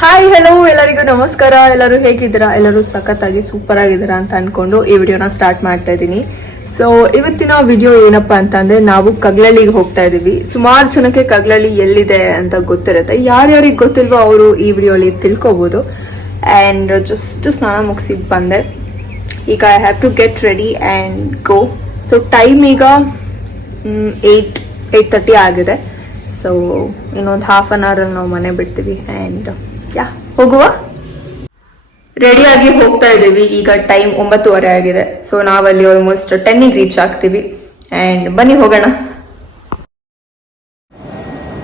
Hi hello ಎಲ್ಲರಿಗೂ ನಮಸ್ಕಾರ. ಎಲ್ಲರೂ ಹೇಗಿದ್ದೀರಾ? ಎಲ್ಲರೂ ಸಖತ್ತಾಗಿ ಸೂಪರ್ ಆಗಿದ್ದೀರಾ ಅಂತ ಅನ್ಕೊಂಡು ಈ ವಿಡಿಯೋನ ಸ್ಟಾರ್ಟ್ ಮಾಡ್ತಾ ಇದ್ದೀನಿ. ಸೊ ಇವತ್ತಿನ ವಿಡಿಯೋ ಏನಪ್ಪಾ ಅಂತಂದ್ರೆ, ನಾವು ಕಗ್ಲಳ್ಳಿಗೆ ಹೋಗ್ತಾ ಇದೀವಿ. ಸುಮಾರು ಜನಕ್ಕೆ ಕಗ್ಲಳ್ಳಿ ಎಲ್ಲಿದೆ ಅಂತ ಗೊತ್ತಿರುತ್ತೆ. ಯಾರ್ಯಾರಿಗೆ ಗೊತ್ತಿಲ್ವೋ ಅವರು ಈ ವಿಡಿಯೋಲಿ ತಿಳ್ಕೊಬಹುದು. ಆ್ಯಂಡ್ ಜಸ್ಟ್ ಸ್ನಾನ ಮುಗಿಸಿ ಬಂದೆ. ಈಗ I have to get ready and go. So time ಈಗ 8:30 ಆಗಿದೆ. ಸೊ ಇನ್ನೊಂದು ಹಾಫ್ ಅನ್ ಅವರಲ್ಲಿ ನಾವು ಮನೆ ಬಿಡ್ತೀವಿ. ಆ್ಯಂಡ್ ಹೋಗುವ. ರೆಡಿಯಾಗಿ ಹೋಗ್ತಾ ಇದ್ದೀವಿ. ಈಗ ಟೈಮ್ 9:30 ಆಗಿದೆ. ಸೊ ನಾವಲ್ಲಿ ಆಲ್ಮೋಸ್ಟ್ 10ಗೆ ರೀಚ್ ಆಗ್ತೀವಿ. ಆ್ಯಂಡ್ ಬನ್ನಿ ಹೋಗೋಣ.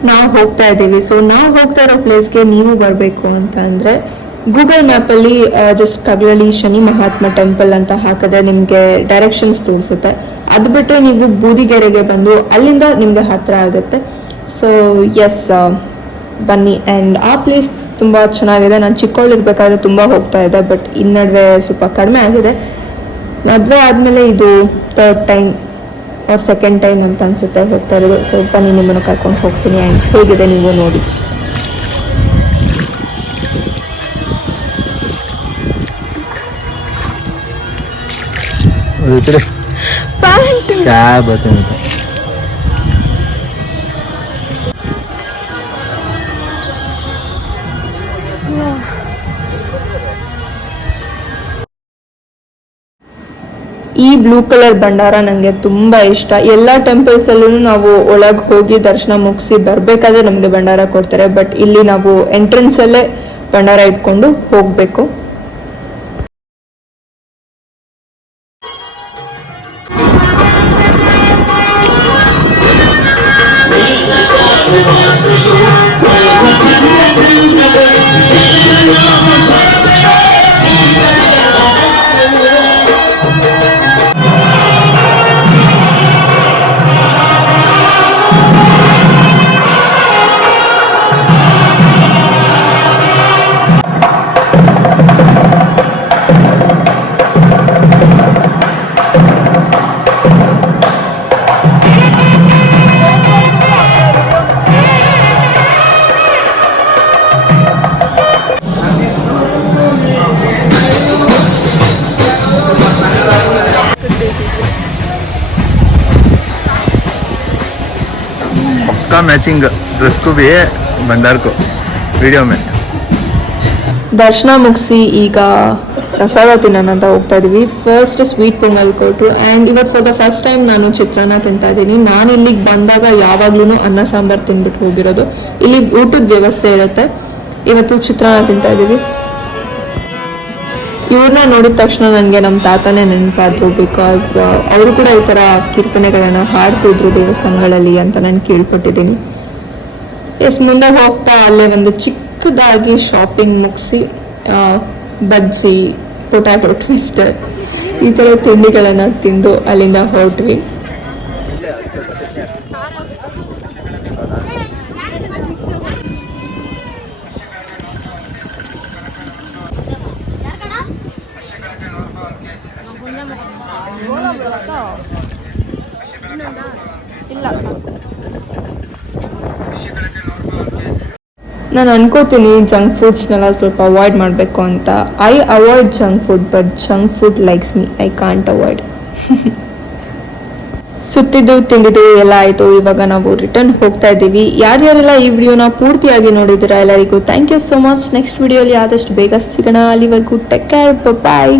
ನಾವು ಹೋಗ್ತಾ ಇದ್ದೀವಿ. ಸೊ ನಾವು ಹೋಗ್ತಾ ಇರೋ ಪ್ಲೇಸ್ಗೆ ನೀವು ಬರಬೇಕು ಅಂತ ಅಂದರೆ ಗೂಗಲ್ ಮ್ಯಾಪಲ್ಲಿ ಜಸ್ಟ್ ಕಗ್ಲಳ್ಳಿ ಶನಿ ಮಹಾತ್ಮ ಟೆಂಪಲ್ ಅಂತ ಹಾಕಿದ್ರೆ ನಿಮಗೆ ಡೈರೆಕ್ಷನ್ಸ್ ತೋರಿಸುತ್ತೆ. ಅದು ಬಿಟ್ಟರೆ ನೀವು ಬೂದಿಗೆರೆಗೆ ಬಂದು ಅಲ್ಲಿಂದ ನಿಮಗೆ ಹತ್ತಿರ ಆಗುತ್ತೆ. ಸೊ ಎಸ್, ಬನ್ನಿ. ಆ್ಯಂಡ್ ಆ ಪ್ಲೇಸ್ ತುಂಬ ಚೆನ್ನಾಗಿದೆ. ನಾನು ಚಿಕ್ಕವಳಿರ್ಬೇಕಾದ್ರೆ ತುಂಬ ಹೋಗ್ತಾ ಇದ್ದೆ, ಬಟ್ ಈ ನಡುವೆ ಸ್ವಲ್ಪ ಕಡಿಮೆ ಆಗಿದೆ. ಮದುವೆ ಆದಮೇಲೆ ಇದು 3rd time R 2nd time ಅಂತ ಅನ್ಸುತ್ತೆ ಹೋಗ್ತಾ ಇರೋದು. ಸೊ ಬನ್ನಿ, ನಿಮ್ಮನ್ನು ಕರ್ಕೊಂಡು ಹೋಗ್ತೀನಿ. ಆ್ಯಂಡ್ ಹೇಗಿದೆ ನೀವು ನೋಡಿ. ಈ ಬ್ಲೂ ಕಲರ್ ಭಂಡಾರ ನನಗೆ ತುಂಬ ಇಷ್ಟ. ಎಲ್ಲ ಟೆಂಪಲ್ಸಲ್ಲೂ ನಾವು ಒಳಗೆ ಹೋಗಿ ದರ್ಶನ ಮುಗಿಸಿ ಬರಬೇಕಾದ್ರೆ ನಮಗೆ ಭಂಡಾರ ಕೊಡ್ತಾರೆ. ಬಟ್ ಇಲ್ಲಿ ನಾವು ಎಂಟ್ರೆನ್ಸಲ್ಲೇ ಭಂಡಾರ ಇಟ್ಕೊಂಡು ಹೋಗಬೇಕು. मैचिंग ड्रेस को भी है भंडार को वीडियो में. ದರ್ಶನ ಮುಗಿಸಿ ಈಗ ಪ್ರಸಾದ ತಿನ್ನೋಣ ಅಂತ ಹೋಗ್ತಾ ಇದೀವಿ. ಫಸ್ಟ್ ಸ್ವೀಟ್ ಪೊಂಗಲ್ ಕೊಟ್ಟರು. ಆ್ಯಂಡ್ ಇವತ್ತು ಫಾರ್ ದ ಫಸ್ಟ್ ಟೈಮ್ ನಾನು ಚಿತ್ರಾನ್ನ ತಿಂತಾ ಇದ್ದೀನಿ. ನಾನು ಇಲ್ಲಿಗೆ ಬಂದಾಗ ಯಾವಾಗ್ಲೂ ಅನ್ನ ಸಾಂಬಾರು ತಿಂದ್ಬಿಟ್ಟು ಹೋಗಿರೋದು. ಇಲ್ಲಿ ಊಟದ ವ್ಯವಸ್ಥೆ ಇರುತ್ತೆ. ಇವತ್ತು ಚಿತ್ರಾನ್ನ ತಿಂತಾ ಇದ್ದೀವಿ. ಇವ್ರನ್ನ ನೋಡಿದ ತಕ್ಷಣ ನನಗೆ ನಮ್ಮ ತಾತನೇ ನೆನಪಾದ್ರು. ಬಿಕಾಸ್ ಅವರು ಕೂಡ ಈ ಥರ ಕೀರ್ತನೆಗಳನ್ನು ಹಾಡ್ತಿದ್ರು ದೇವಸ್ಥಾನಗಳಲ್ಲಿ ಅಂತ ನಾನು ಕೇಳ್ಪಟ್ಟಿದ್ದೀನಿ. ಮುಂದೆ ಹೋಗ್ತಾ ಅಲ್ಲೇ ಒಂದು ಚಿಕ್ಕದಾಗಿ ಶಾಪಿಂಗ್ ಮುಗಿಸಿ ಬಜ್ಜಿ, ಪೊಟ್ಯಾಟೊ ಟ್ವಿಸ್ಟರ್ ಈ ಥರ ತಿಂಡಿಗಳನ್ನು ತಿಂದು ಅಲ್ಲಿಂದ ಹೊರಟ್ವಿ. ನಾನು ಅನ್ಕೋತೀನಿ ಜಂಕ್ ಫುಡ್ಸ್ನೆಲ್ಲ ಸ್ವಲ್ಪ ಅವಾಯ್ಡ್ ಮಾಡಬೇಕು ಅಂತ. I avoid junk food, but junk food likes me. I can't avoid. ಸುತ್ತಿದ್ದು ತಿಂದಿದ್ದು ಎಲ್ಲ ಆಯಿತು. ಇವಾಗ ನಾವು ರಿಟರ್ನ್ ಹೋಗ್ತಾ ಇದ್ದೀವಿ. ಯಾರ್ಯಾರೆಲ್ಲ ಈ ವಿಡಿಯೋನ ಪೂರ್ತಿಯಾಗಿ ನೋಡಿದ್ದೀರಾ ಎಲ್ಲರಿಗೂ thank you so much. Next ವಿಡಿಯೋಲಿ ಆದಷ್ಟು ಬೇಗ ಸಿಗೋಣ. ಅಲ್ಲಿವರೆಗೂ ಟೇಕ್ ಕೇರ್, ಬಾಯ್.